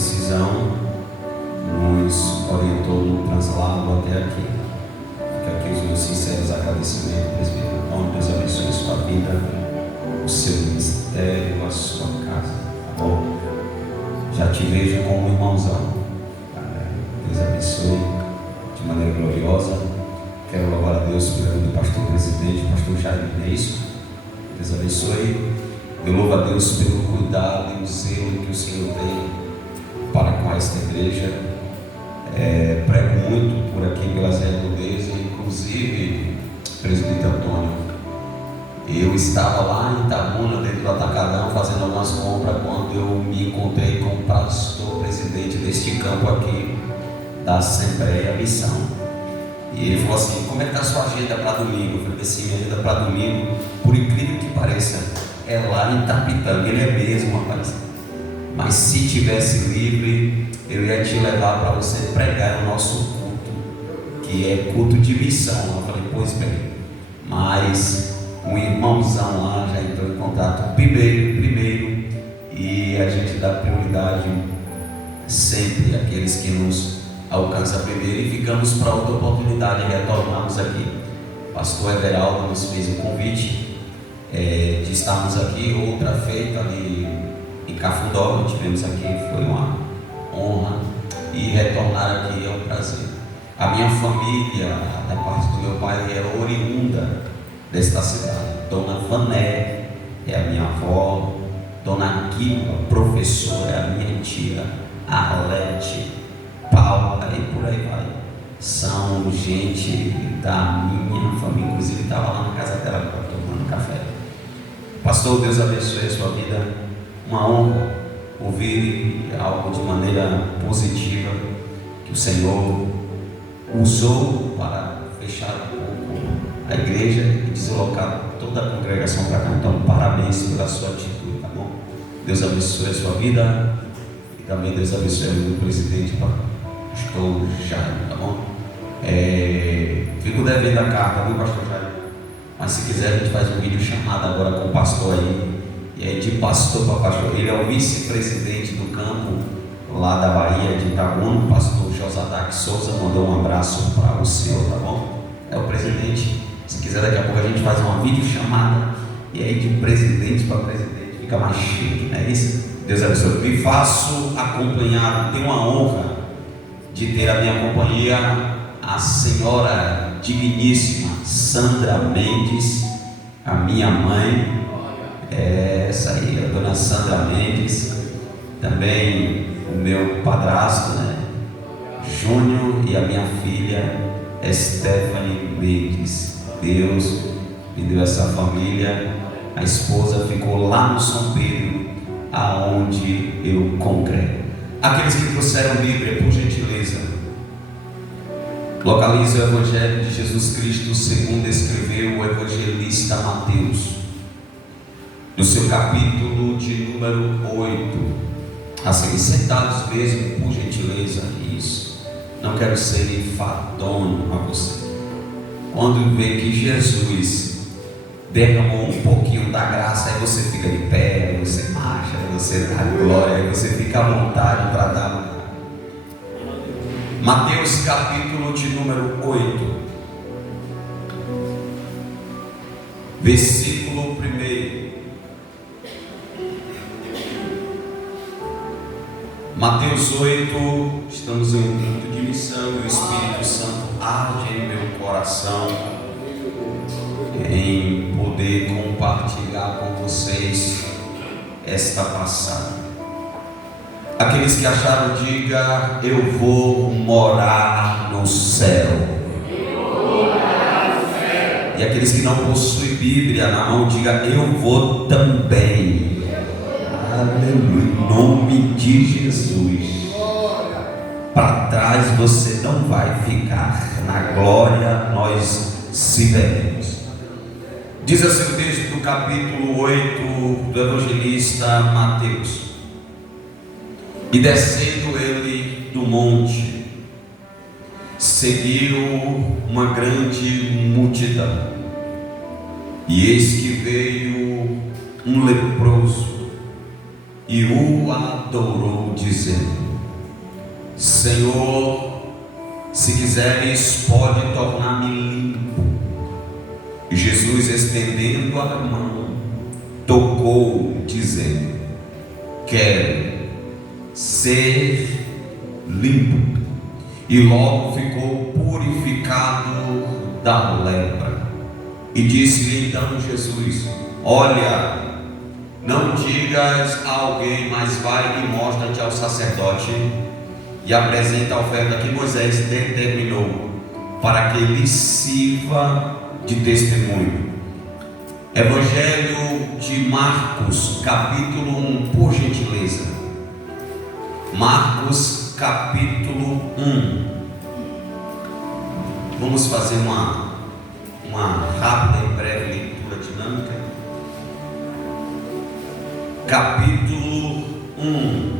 Cisão nos orientou no translado até aqui. Fica aqui os meus sinceros agradecimentos, presbítero. Bom, Deus abençoe a sua vida, o seu ministério, a sua casa. Tá bom? Já te vejo como um irmãozão. Deus abençoe de maneira gloriosa. Quero louvar a Deus pelo do pastor presidente, pastor Jair Inês. Deus abençoe. Eu louvo a Deus pelo cuidado e o zelo que o Senhor tem para com esta igreja. Prego muito por aqui pelas redondezas, inclusive, presbítero Antônio. Eu estava lá em Itabuna, dentro do Atacadão, fazendo algumas compras, quando eu me encontrei com o pastor presidente deste campo aqui, da Assembleia Missão. E ele falou assim: como é que está a sua agenda para domingo? Eu falei assim: minha agenda para domingo, por incrível que pareça, é lá em Itapitanga. Ele é mesmo, rapaz. Mas se tivesse livre, eu ia te levar para você pregar o nosso culto, que é culto de missão. Eu falei: pois bem. Mas um irmãozão lá já entrou em contato primeiro, e a gente dá prioridade sempre àqueles que nos alcançam primeiro, e ficamos para outra oportunidade de retornarmos aqui. O pastor Everaldo nos fez o convite de estarmos aqui, outra feita ali em Cafundó, tivemos aqui, foi uma honra, e retornar aqui é um prazer. A minha família, da parte do meu pai, é oriunda desta cidade. Dona Vané é a minha avó, Dona Guilma, professora, é a minha tia, Arlete, Paula e por aí vai. São gente da minha família, inclusive estava lá na casa dela agora tomando café. Pastor, Deus abençoe a sua vida. Uma honra ouvir algo de maneira positiva, que o Senhor usou para fechar um pouco a igreja e deslocar toda a congregação para cá. Então, parabéns pela sua atitude, tá bom? Deus abençoe a sua vida, e também Deus abençoe o meu presidente, pastor Jair, tá bom? Fico devendo a carta, viu, pastor Jair? Mas se quiser, a gente faz um vídeo chamado agora com o pastor aí. E aí, de pastor para pastor, ele é o vice-presidente do campo lá da Bahia, de Itabuna. O pastor Josadac Souza mandou um abraço para o senhor, tá bom? É o presidente. Se quiser, daqui a pouco a gente faz uma videochamada, e aí de presidente para presidente fica mais chique, não é isso? Deus abençoe. Me faço acompanhado, tenho uma honra de ter a minha companhia, a senhora digníssima Sandra Mendes, a minha mãe. Essa aí, a dona Sandra Mendes, também o meu padrasto, né, Júnior, e a minha filha Stephanie Mendes. Deus me deu essa família. A esposa ficou lá no São Pedro, aonde eu congrego. Aqueles que trouxeram Bíblia, por gentileza, localize o Evangelho de Jesus Cristo segundo escreveu o evangelista Mateus, no seu capítulo de número 8. Assim, sentados mesmo, por gentileza. Isso. Não quero ser enfadonho a você. Quando vê que Jesus derramou um pouquinho da graça, aí você fica de pé, aí você marcha, aí você dá glória, aí você fica à vontade para dar. Mateus capítulo de número 8, versículo 1. Mateus 8, estamos em um culto de missão, e o Espírito Santo arde em meu coração em poder compartilhar com vocês esta passagem. Aqueles que acharam, diga: eu vou morar no céu. E aqueles que não possuem Bíblia na mão, diga: eu vou também. Aleluia, em nome de Jesus. Para trás você não vai ficar, na glória nós se veremos. Diz assim o texto do capítulo 8 do evangelista Mateus: e descendo ele do monte, seguiu uma grande multidão, e eis que veio um leproso e o adorou, dizendo: Senhor, se quiseres, pode tornar-me limpo. E Jesus, estendendo a mão, tocou, dizendo: quero ser limpo. E logo ficou purificado da lepra. E disse-lhe então Jesus: olha, não digas a alguém, mas vai e mostra-te ao sacerdote e apresenta a oferta que Moisés determinou, para que lhe sirva de testemunho. Evangelho de Marcos, capítulo 1, por gentileza. Marcos, capítulo 1. Vamos fazer uma rápida e breve leitura dinâmica. Capítulo 1.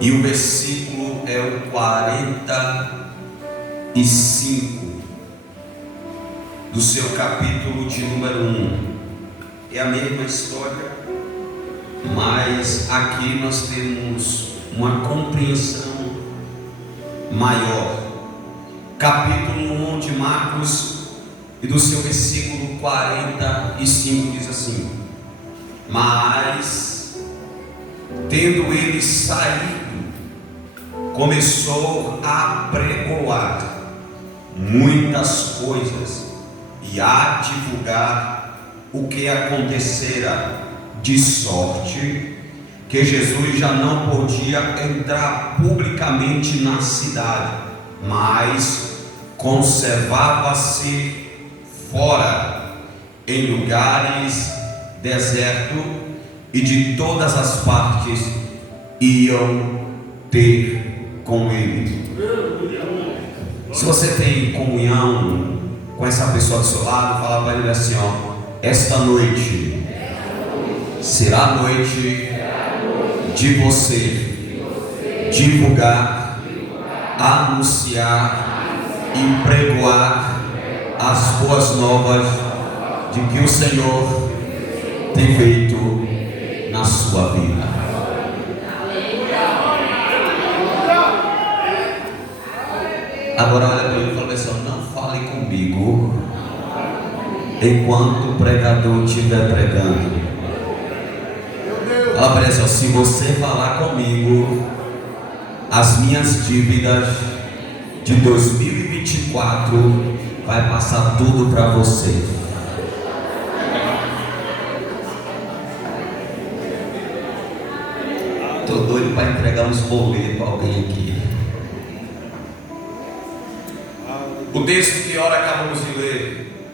E o versículo é o 45 do seu capítulo de número 1. É a mesma história, mas aqui nós temos uma compreensão maior. Capítulo 1 de Marcos, e do seu versículo 45 diz assim: mas tendo ele saído, começou a pregoar muitas coisas e a divulgar o que acontecera, de sorte que Jesus já não podia entrar publicamente na cidade, mas conservava-se fora, em lugares desertos, e de todas as partes iam ter com ele. Se você tem comunhão com essa pessoa do seu lado, fala para ele assim: ó, esta noite será a noite de você divulgar, anunciar e pregoar as boas novas de que o Senhor tem feito na sua vida. Agora olha para ele e fala assim: não fale comigo enquanto o pregador estiver pregando. Fala para ele assim: se você falar comigo, as minhas dívidas de 2024 vai passar tudo para você. Estou doido para entregar uns boletos para alguém aqui. O texto que ora acabamos de ler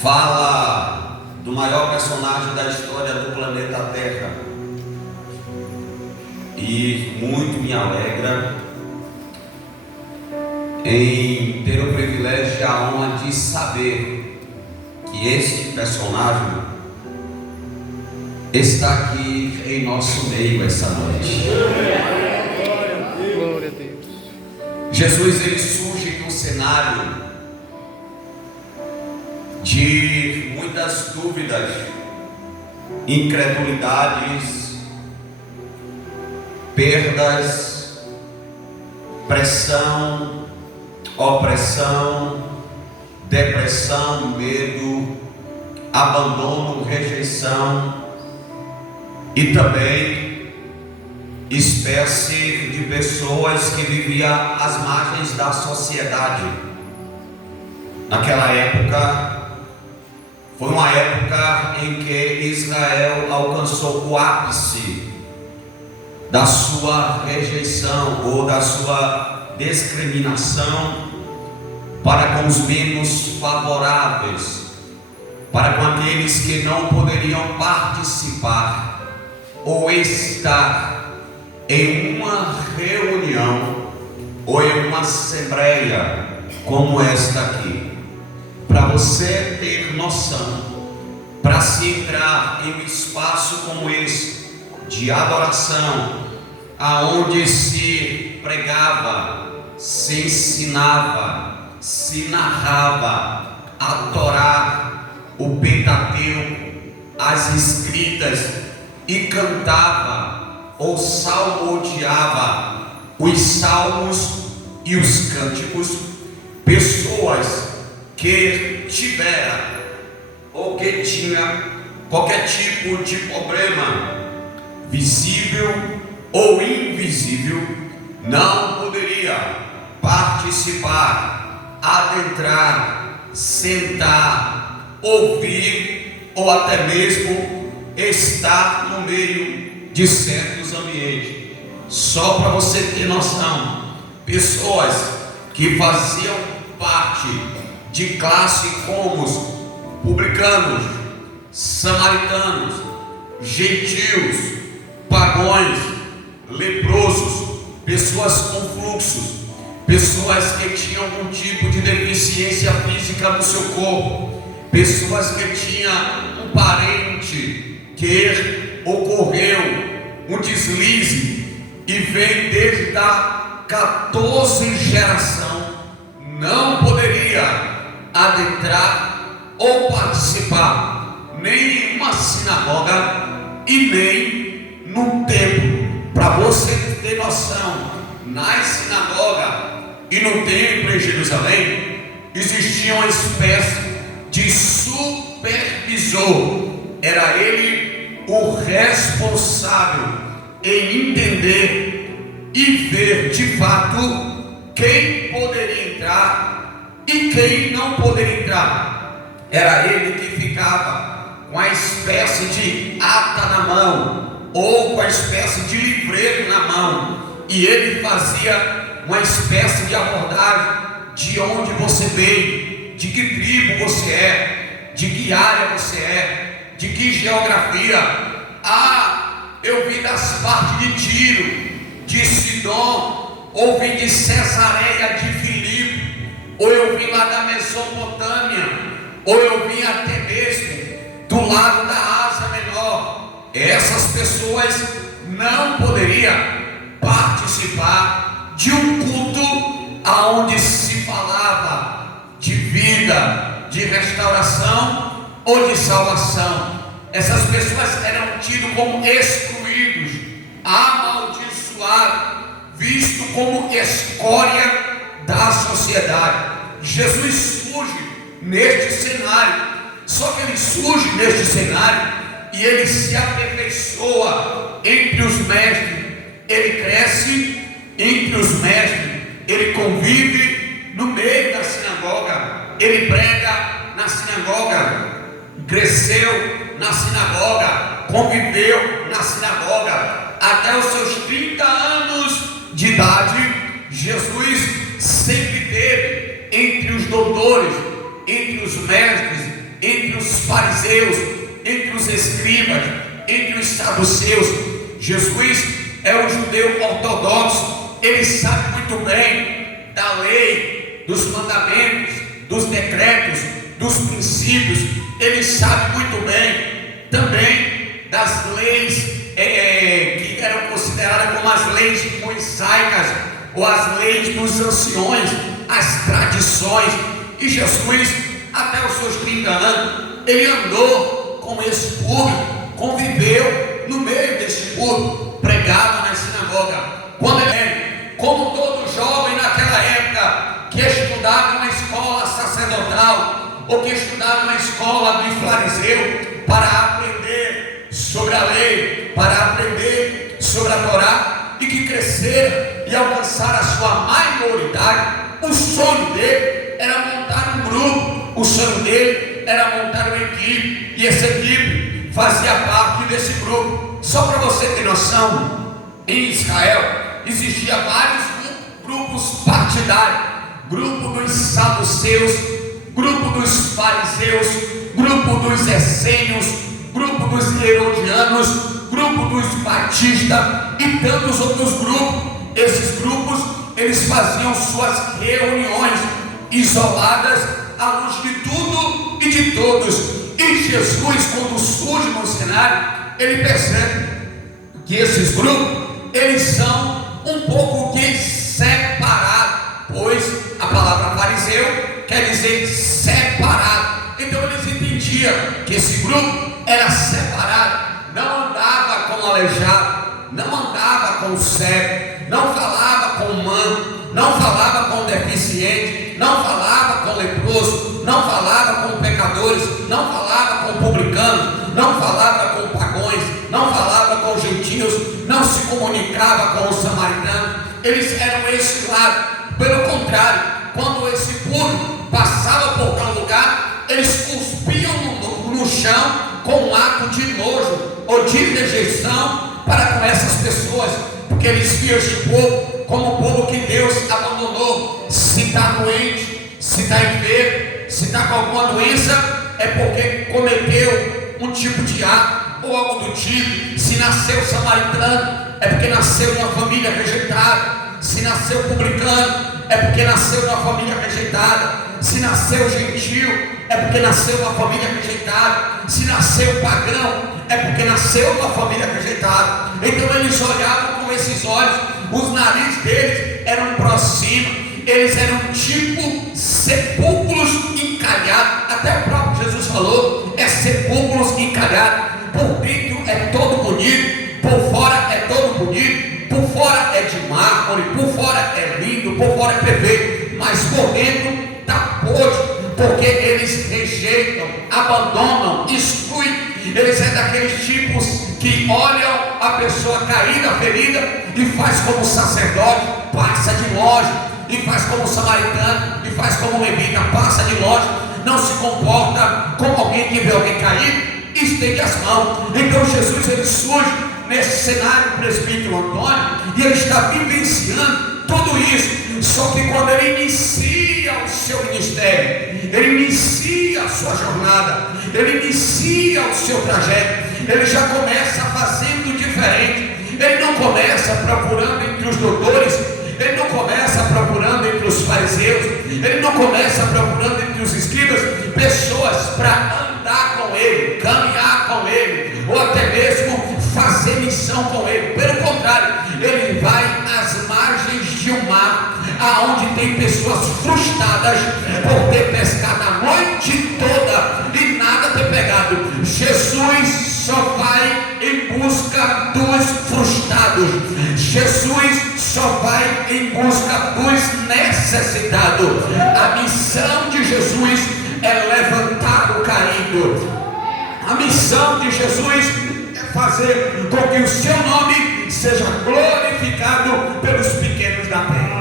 fala do maior personagem da história do planeta Terra, e muito me alegra em ter o privilégio e a honra de saber que este personagem está aqui em nosso meio essa noite. Glória a Deus. Jesus, ele surge no cenário de muitas dúvidas, incredulidades, perdas, pressão, opressão, depressão, medo, abandono, rejeição, e também espécie de pessoas que viviam às margens da sociedade. Naquela época, foi uma época em que Israel alcançou o ápice da sua rejeição ou da sua discriminação para com os menos favoráveis, para com aqueles que não poderiam participar ou estar em uma reunião ou em uma assembleia como esta aqui. Para você ter noção, para se entrar em um espaço como esse de adoração, aonde se pregava, se ensinava, se narrava a Torá, o Pentateuco, as Escritas, e cantava, ou salmodiava os salmos e os cânticos, pessoas que tiveram ou que tinha qualquer tipo de problema, visível ou invisível, não poderia participar, adentrar, sentar, ouvir ou até mesmo estar no meio de certos ambientes. Só para você ter noção, pessoas que faziam parte de classe como os publicanos, samaritanos, gentios, pagões, leprosos, pessoas com fluxos, pessoas que tinham algum tipo de deficiência física no seu corpo, pessoas que tinham um parente que ocorreu um deslize e vem desde a 14 geração, não poderia adentrar ou participar nem em uma sinagoga e nem no templo. Para você ter noção, nas sinagogas e no templo em Jerusalém existia uma espécie de supervisor. Era ele o responsável em entender e ver de fato quem poderia entrar e quem não poderia entrar. Era ele que ficava com a espécie de ata na mão ou com a espécie de livreto na mão, e ele fazia uma espécie de abordagem de onde você veio, de que tribo você é, de que área você é, de que geografia. Eu vim das partes de Tiro, de Sidom, ou vim de Cesareia de Filipe, ou eu vim lá da Mesopotâmia, ou eu vim até mesmo do lado da Ásia Menor. Essas pessoas não poderiam participar de um culto aonde se falava de vida, de restauração ou de salvação. Essas pessoas eram tidas como excluídos, amaldiçoados, visto como escória da sociedade. Jesus surge neste cenário, só que ele surge neste cenário e ele se aperfeiçoa entre os mestres, ele cresce entre os mestres, ele convive no meio da sinagoga, ele prega na sinagoga, cresceu na sinagoga, conviveu na sinagoga até os seus 30 anos de idade. Jesus sempre teve entre os doutores, entre os mestres, entre os fariseus, entre os escribas, entre os saduceus. Jesus é um judeu ortodoxo, ele sabe muito bem da lei, dos mandamentos, dos decretos, dos princípios. Ele sabe muito bem também das leis que eram consideradas como as leis moisaicas ou as leis dos anciões, as tradições. E Jesus, até os seus 30 anos, ele andou com esse público, conviveu no meio desse público, pregava na sinagoga. Quando ele, como todo jovem naquela época, que estudava na escola sacerdotal, ou que estudava na escola de fariseu, para aprender sobre a lei, para aprender sobre a Torá, e que crescer e alcançar a sua maioridade, o sonho dele era montar um grupo, o sonho dele era montar uma equipe, e essa equipe fazia parte desse grupo. Só para você ter noção, em Israel existia vários grupos partidários: grupo dos saduceus, grupo dos fariseus, grupo dos essênios, grupo dos herodianos, grupo dos batistas e tantos outros grupos. Esses grupos, eles faziam suas reuniões isoladas à luz de tudo e de todos. E Jesus, quando surge no cenário, ele percebe que esses grupos, eles são um pouco que separados, pois a palavra fariseu quer dizer separado. Então eles entendiam que esse grupo era separado, não andava como aleijado, não andava com o cego, não falava com o manco, não falava com o deficiente, não falava com o leproso, não falava com pecadores, não falava com publicanos, não falava com pagões, não falava com gentios, não se comunicava com os samaritanos. Eles eram esse lado. Pelo contrário, quando esse público passava por tal lugar, eles cuspiam no chão com um ato de nojo ou de rejeição para com essas pessoas, porque eles viam este povo como o povo que Deus abandonou. Se está doente, se está enfermo, se está com alguma doença, é porque cometeu um tipo de ato ou algo do tipo. Se nasceu samaritano, é porque nasceu numa família rejeitada. Se nasceu publicano, é porque nasceu numa família rejeitada. Se nasceu gentil, é porque nasceu numa família rejeitada. Se nasceu pagão, é porque nasceu numa família rejeitada. Então eles olhavam com esses olhos, os narizes deles eram para cima, eles eram tipo sepulcros encalhados. Até o próprio Jesus falou: é sepulcros encalhados. Por dentro é todo bonito, por fora é todo bonito, por fora é de mármore, por fora é lindo, por fora é perfeito, mas por dentro está podre, porque eles rejeitam, abandonam, excluem. Eles são daqueles tipos que olham a pessoa caída, ferida, e faz como sacerdote, passa de longe, e faz como samaritano, e faz como levita, passa de longe, não se comporta como alguém que vê alguém caído e estende as mãos. Então Jesus, ele surge nesse cenário, presbítero Antônio, e ele está vivenciando tudo isso. Só que quando ele inicia o seu ministério, ele inicia a sua jornada, ele inicia o seu trajeto, ele já começa fazendo diferente. Ele não começa procurando entre os doutores, ele não começa procurando entre os fariseus, ele não começa procurando entre os escribas pessoas para andar com ele, caminhar com ele, ou até mesmo fazer missão com ele. Pelo contrário, ele vai às margens de um mar, aonde tem pessoas frustradas por ter pescado a noite toda e nada ter pegado. Jesus só vai em busca dos frustrados. Jesus só vai em busca dos necessitados. A missão de Jesus é levantar o caído. A missão de Jesus é fazer com que o seu nome seja glorificado pelos pequenos da terra.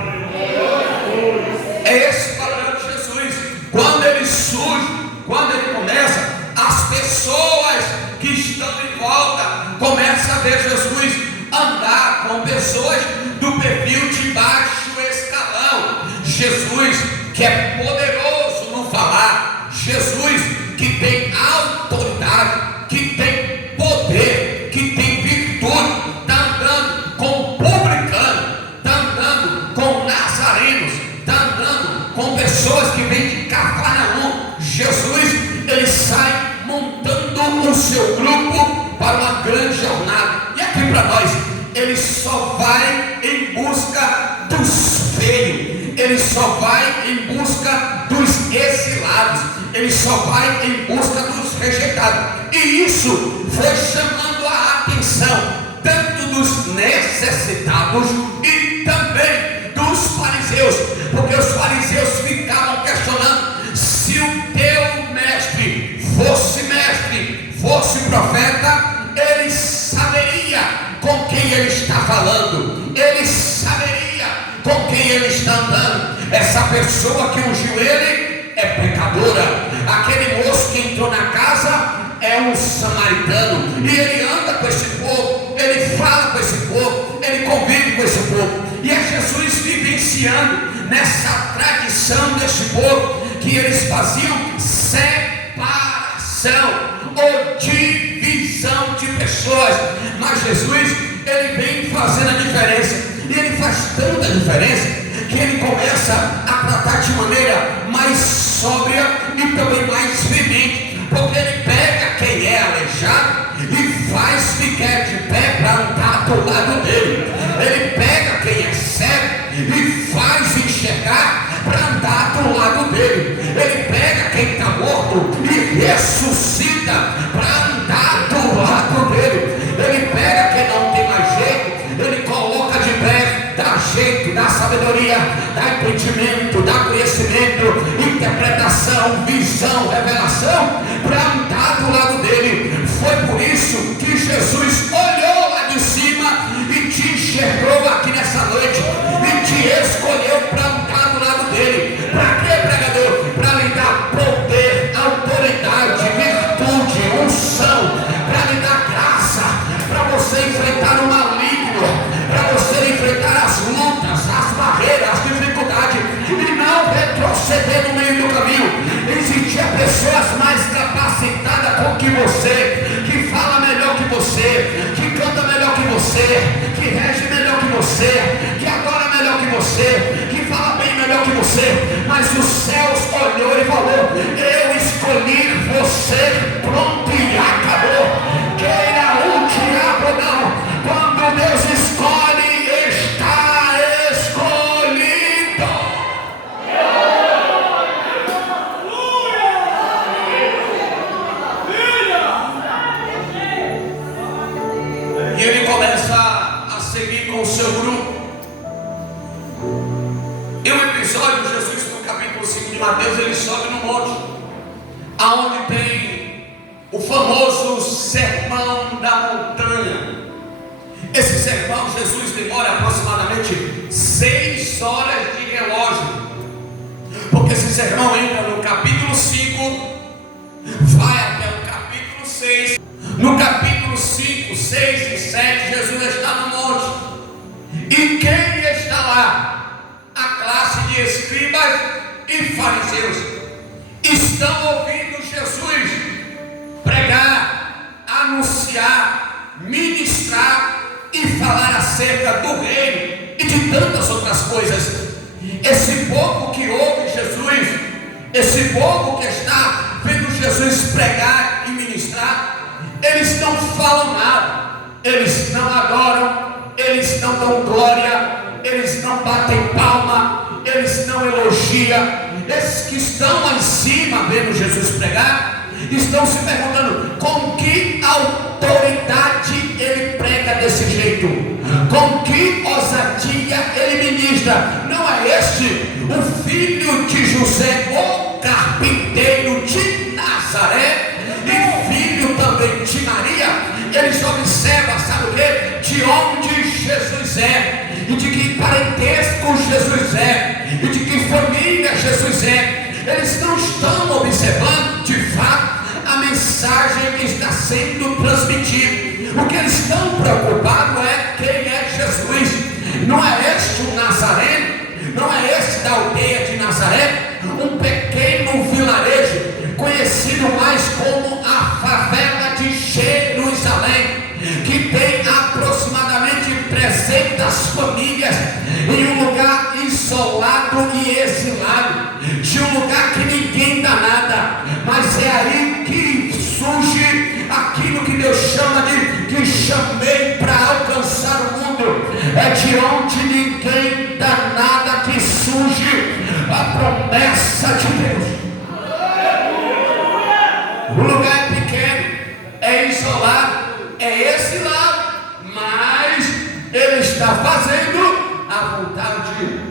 É esse o padrão de Jesus. Quando ele surge, quando ele começa, as pessoas que estão em volta começam a ver Jesus andar com pessoas do perfil de baixo escalão. Jesus que é poderoso no falar, Jesus que tem autoridade, que tem poder, que tem virtude, está andando com publicano, está andando com nazarenos, está andando com pessoas que vêm de Cafarnaum. Jesus, ele sai montando o seu grupo para uma grande jornada. E aqui para nós, ele só vai em busca dos feios, ele só vai em busca dos exilados, ele só vai em busca dos rejeitados. E isso foi chamando a atenção tanto dos necessitados e também dos fariseus, porque os fariseus ficavam questionando: se o teu mestre, fosse profeta, ele saberia com quem ele está falando, ele saberia com quem ele está andando. Essa pessoa que ungiu ele é pecadora. Aquele moço que entrou na casa é um samaritano, e ele anda com esse povo, ele fala com esse povo, ele convive com esse povo. E é Jesus vivenciando nessa tradição desse povo, que eles faziam separação ou divisão de pessoas. Mas Jesus, ele vem fazendo a diferença, e ele faz tanta diferença que ele começa a tratar de maneira mais sóbria e também mais veemente, porque ele pega quem é aleijado e faz ficar de pé para andar do lado dele. Ele pega quem é cego e faz enxergar para andar do lado dele. Ele pega quem está morto e ressuscita para andar do lado dele. Ele pega quem não tem mais jeito pessoas mais capacitadas com que você, que fala melhor que você, que canta melhor que você, que rege melhor que você, que adora melhor que você, que fala bem melhor que você, mas os céus olhou e falou: eu escolhi você, pronto e acabou. Queira o diabo não, quando Deus escolhe, está escolhido. E ele começa a seguir com o seu grupo. E o episódio de Jesus no capítulo 5 de Mateus, ele sobe no monte, aonde tem o famoso sermão da montanha. Esse sermão, Jesus demora aproximadamente 6 horas de relógio, porque esse sermão entra no capítulo 5, vai até o capítulo 6. No capítulo 5, 6 e 7, Jesus está no monte. E quem está lá? A classe de escribas e fariseus estão ouvindo Jesus pregar, anunciar, ministrar e falar acerca do reino e de tantas outras coisas. Esse povo que ouve Jesus, esse povo que está vendo Jesus pregar e ministrar, eles não falam nada, eles não adoram, eles não dão glória, eles não batem palma, eles não elogiam. Esses que estão lá em cima vendo Jesus pregar, estão se perguntando: com que autoridade ele prega desse jeito? Com que ousadia ele ministra? Não é este o filho de José, o carpinteiro de Nazaré, e filho também de Maria? Eles observam, sabe o que? De onde Jesus é, e de que parentesco Jesus é, e de que família Jesus é. Eles não estão observando de fato a mensagem que está sendo transmitida. O que eles estão preocupados é quem é Jesus. Não é este o Nazareno? Não é este da aldeia de Nazaré? Um pequeno vilarejo conhecido mais como a favela de Jerusalém, que tem aproximadamente 300 famílias em um lugar isolado e exilado, de um lugar que ninguém dá nada. Mas é aí que surge aquilo que Deus chama de que chamei para alcançar o mundo. É de onde ninguém dá nada que surge a promessa de Deus. O lugar é pequeno, é isolado, é exilado, mas ele está fazendo a vontade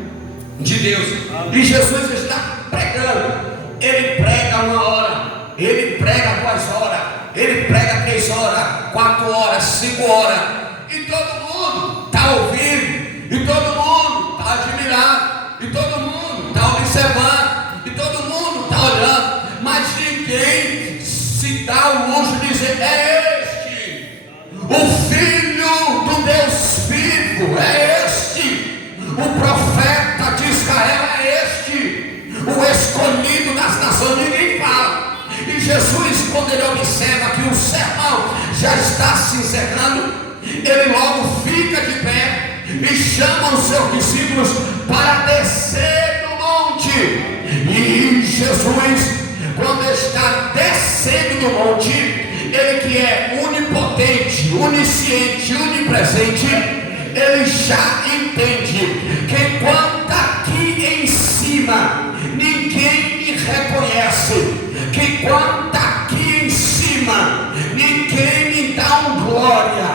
de Deus. E Jesus está pregando. Ele prega 1 hora, ele prega 2 horas, ele prega 3 horas, 4 horas, 5 horas, e todo mundo está ouvindo, e todo mundo está admirado, e todo mundo está observando, e todo mundo está olhando, mas ninguém se dá o luxo de dizer: é este o Filho do Deus vivo, é este o profeta de Israel, é este o escolhido das nações. Ninguém fala. E Jesus, quando ele observa que o sermão já está se encerrando, ele logo fica de pé e chama os seus discípulos para descer do monte. E Jesus, quando está descendo do monte, ele que é onipotente, onisciente, onipresente, ele já entende que quando aqui em cima ninguém reconhece, que quando aqui em cima ninguém me dá um glória,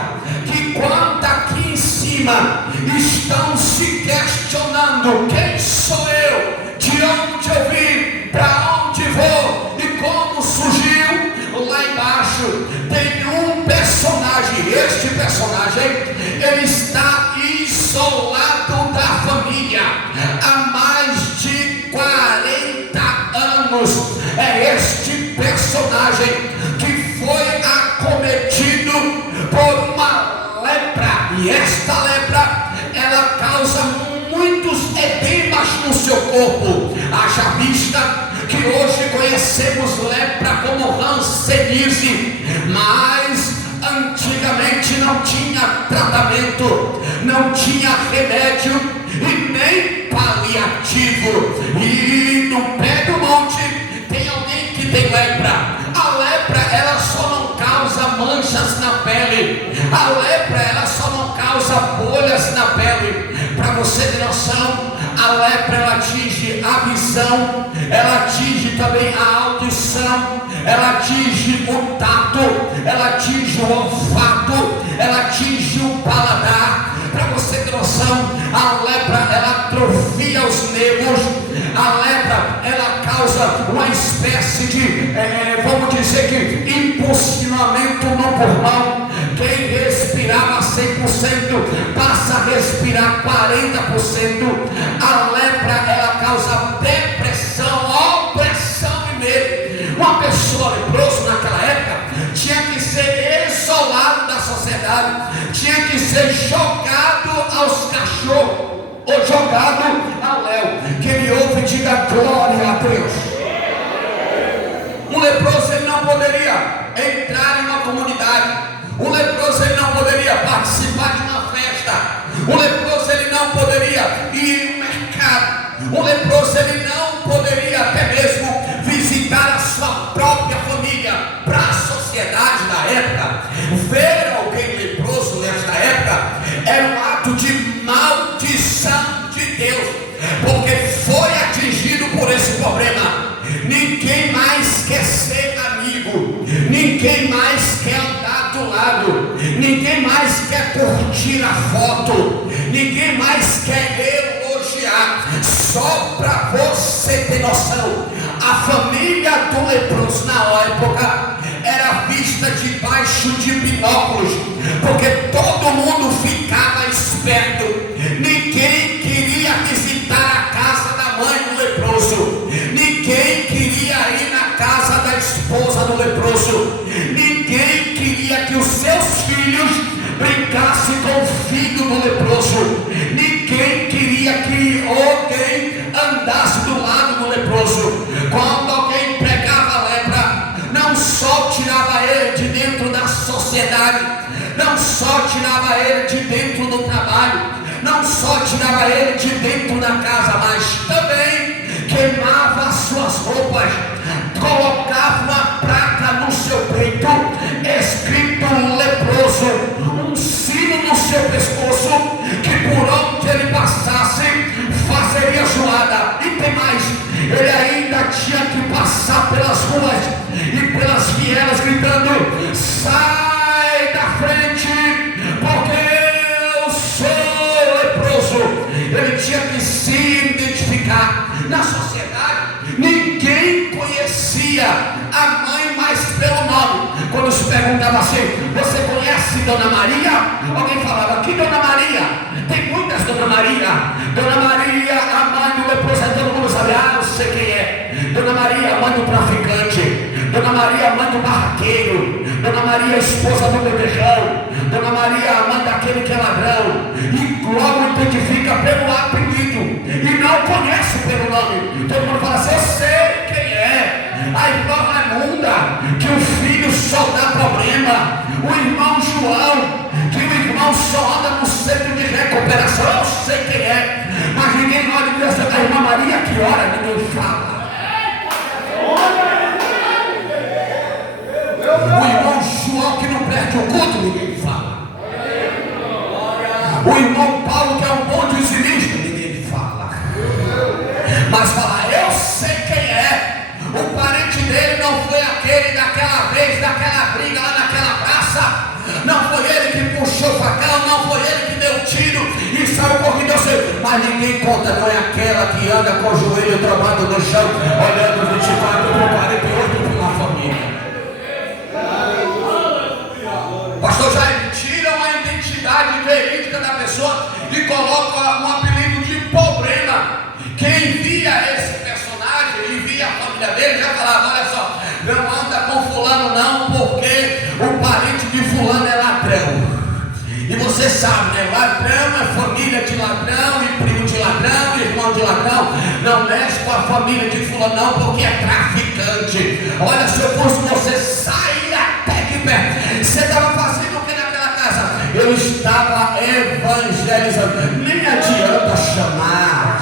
que quando aqui em cima estão se questionando: quem sou eu, de onde eu vim, para onde vou e como surgiu. Lá embaixo tem um personagem. Este personagem, ele está isolado da família há mais de 40 anos. É este personagem que foi acometido por uma lepra, e esta lepra, ela causa muitos edemas no seu corpo. Haja vista que que hoje conhecemos lepra como hanseníase, mas antigamente não tinha tratamento, não tinha remédio e nem paliativo. E no pé do monte tem alguém que tem lepra. A lepra, ela só não causa manchas na pele, a lepra, ela só não causa bolhas na pele. Para você ter noção, a lepra, ela atinge a visão, ela atinge também a audição, ela atinge o tato, ela atinge o olfato, ela atinge o paladar. Para você ter noção, a lepra, ela atrofia os nervos, a lepra, ela causa uma espécie de, vamos dizer que, impulsionamento no pulmão. Quem respirava 100% passa a respirar 40%. A lepra, ela causa depressão, opressão e medo. Uma pessoa leprosa naquela época tinha que ser isolado da sociedade, tinha que ser jogado aos cachorros ou jogado ao léu. Que ele ouve e diga glória a Deus. Um leproso, ele não poderia entrar em uma comunidade. Um leproso, ele não poderia participar de uma festa. Um leproso, ele não poderia ir em um mercado. Um leproso, ele não poderia até mesmo visitar a sua própria família. Para a sociedade da época, ver alguém leproso nesta época era um ato de maldição de Deus, porque foi atingido por esse problema. Ninguém mais quer ser amigo, ninguém mais quer andar do lado, ninguém mais quer curtir a foto, ninguém mais quer elogiar. Só para você ter noção, a família do leproso na época era vista debaixo de binóculos, porque todo mundo ficava esperto. Ninguém queria visitar a casa da mãe do leproso, ninguém queria ir na casa da esposa do leproso, ninguém queria que os seus filhos brincassem com o filho do leproso, ninguém queria que alguém andasse do lado do leproso. Quando alguém pegava a lepra, não só tirava ele de dentro da sociedade, não só tirava ele de dentro do trabalho, não só tirava ele de dentro da casa, mas também queimava as suas roupas, colocava uma placa no seu peito, escrito leproso, um sino no seu pescoço, que por onde ele passasse, fazeria zoada. E tem mais, ele ainda tinha que passar pelas ruas e pelas vielas gritando: sai da frente, porque eu sou leproso. Ele tinha que se identificar. Na sociedade, ninguém conhecia a mãe mais pelo nome. Quando se perguntava assim: você conhece Dona Maria? Alguém falava: que Dona Maria? Tem muitas Dona Maria. Dona Maria, a mãe do leproso, todo mundo sabe: ah, eu sei quem é. Dona Maria, mãe do traficante. Dona Maria, mãe do barraqueiro. Dona Maria, esposa do bebejão. Dona Maria, mãe daquele que é ladrão. E logo identifica pelo apelido e não conhece pelo nome. Todo mundo fala assim: eu sei quem é. A irmã Raimunda, que o filho só dá problema. O irmão João, que o irmão só anda no centro de recuperação. Eu sei quem é. Mas ninguém olha e diz assim: a irmã Maria, que hora? Ninguém fala. O irmão João, que não perde o culto, ninguém fala. O irmão Paulo, que é um bom dizimista, ninguém fala. Mas fala: eu sei quem é. O parente dele não foi aquele daquela vez, daquela briga lá naquela praça. Não foi ele que puxou o facão, não foi ele que deu tiro e saiu correndo. Mas ninguém conta, não é aquela que anda com o joelho tromado no chão, olhando 24 por 48 pela família. Pastor Jair, tiram a identidade verídica da pessoa e colocam um apelido de problema. Quem via esse personagem e via a família dele já falava: olha só, não anda com fulano não, porque o parente de fulano é ladrão. E você sabe, né? Ladrão é família de ladrão, e primo de ladrão, e irmão de ladrão. Não mexe com a família de fulano não, porque é traficante. Olha, se eu fosse você, saia até de perto. Você estava fazendo o que naquela casa? Eu estava evangelizando. Nem adianta chamar,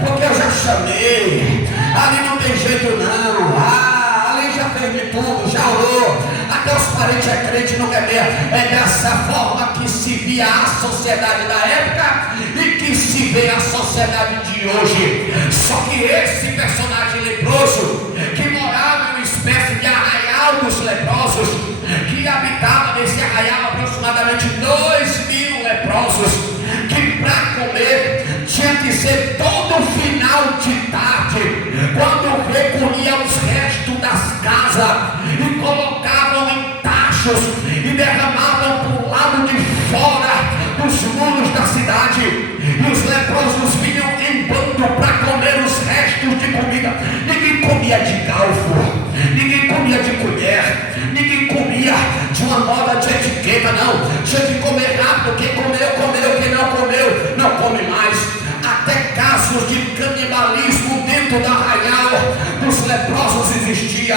porque eu já chamei. Ali não tem jeito não. Ali já fez de tudo, já orou. Até os parentes é crente, não quer ver. É dessa forma que se via a sociedade da época e que se vê a sociedade de hoje. Só que esse personagem leproso, que morava em uma espécie de arraial dos leprosos, que habitava nesse arraial aproximadamente 2.000 leprosos, que para comer tinha que ser todo final de tarde, quando recolhia os restos das casas e colocavam em tachos e derramavam para o lado de fora dos muros da cidade, e os leprosos vinham em bando para comer os restos de comida. Ninguém comia de galfo, ninguém comia de colher, ninguém comia de uma moda de etiqueta, não. Tinha de comer rápido. Quem comeu, comeu. Quem não comeu, não come mais. Até casos de canibalismo dentro do arraial dos leprosos existia,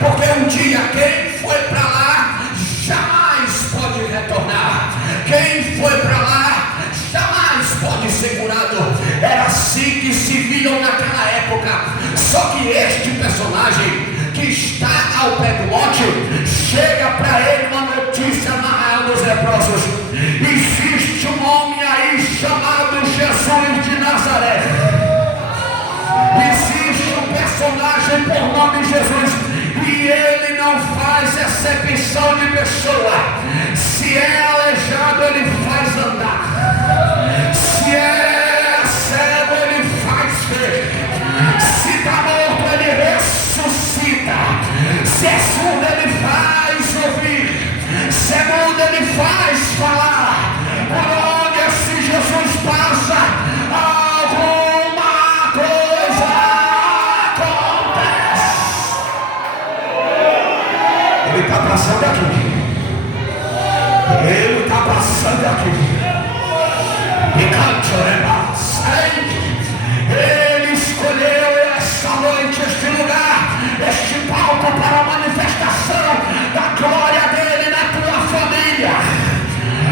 porque um dia quem foi para lá jamais pode retornar. Quem foi para lá jamais pode ser curado. Era assim que se viam naquela época. Só que este personagem que está ao pé do monte, chega para ele uma notícia na arraial dos leprosos: existe um homem aí chamado Jesus de Nazaré. Existe um personagem por nome Jesus, e ele não faz acepção de pessoa. Se é aleijado, ele faz andar. Se é cego, ele faz ver. Se está morto, ele ressuscita. Se é surdo, ele faz ouvir. Se é mudo, ele faz falar. Por onde esse Jesus passa, alguma coisa acontece. Ele está passando aqui. Ele está passando aqui. Ele escolheu esta noite, este lugar, este palco para a manifestação da glória dele na tua família.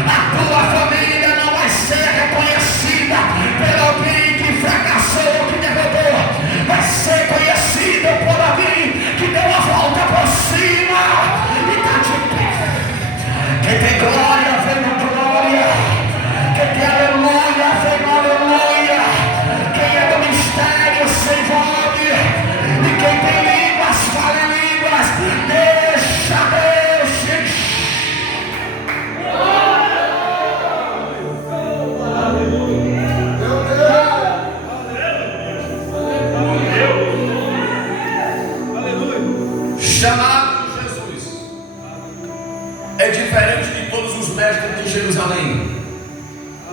A tua família não vai ser reconhecida por alguém que fracassou, que derrotou. Vai ser conhecida por alguém que deu a volta por cima e está de pé. Quem tem glória, vem na glória. Quem tem aleluia, vem na aleluia. Quem é do mistério, se envolve. E quem tem línguas, fale línguas. Deixa Deus encher. Chamado Jesus é diferente de todos os mestres de Jerusalém,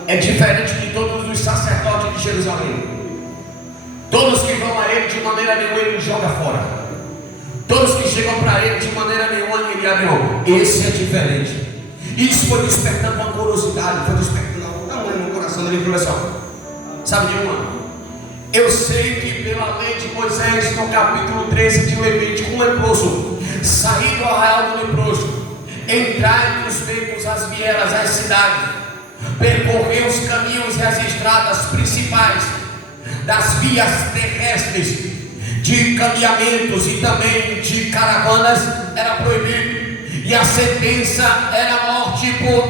é diferente de todos os sacerdotes de Jerusalém. Todos que vão a ele de maneira nenhuma ele joga fora. Todos que chegam para ele de maneira nenhuma ele abre mão. Esse é diferente. Isso foi despertando uma curiosidade, foi despertando algo tamanho no coração dele. Professor, sabe de uma? Eu sei que pela lei de Moisés, no capítulo 13 de Levítico, um leproso sair do arraial do leproso, entrar entre os becos, as vielas, as cidades, percorrer os caminhos e as estradas principais das vias terrestres, de caminhamentos e também de caravanas, era proibido, e a sentença era morte por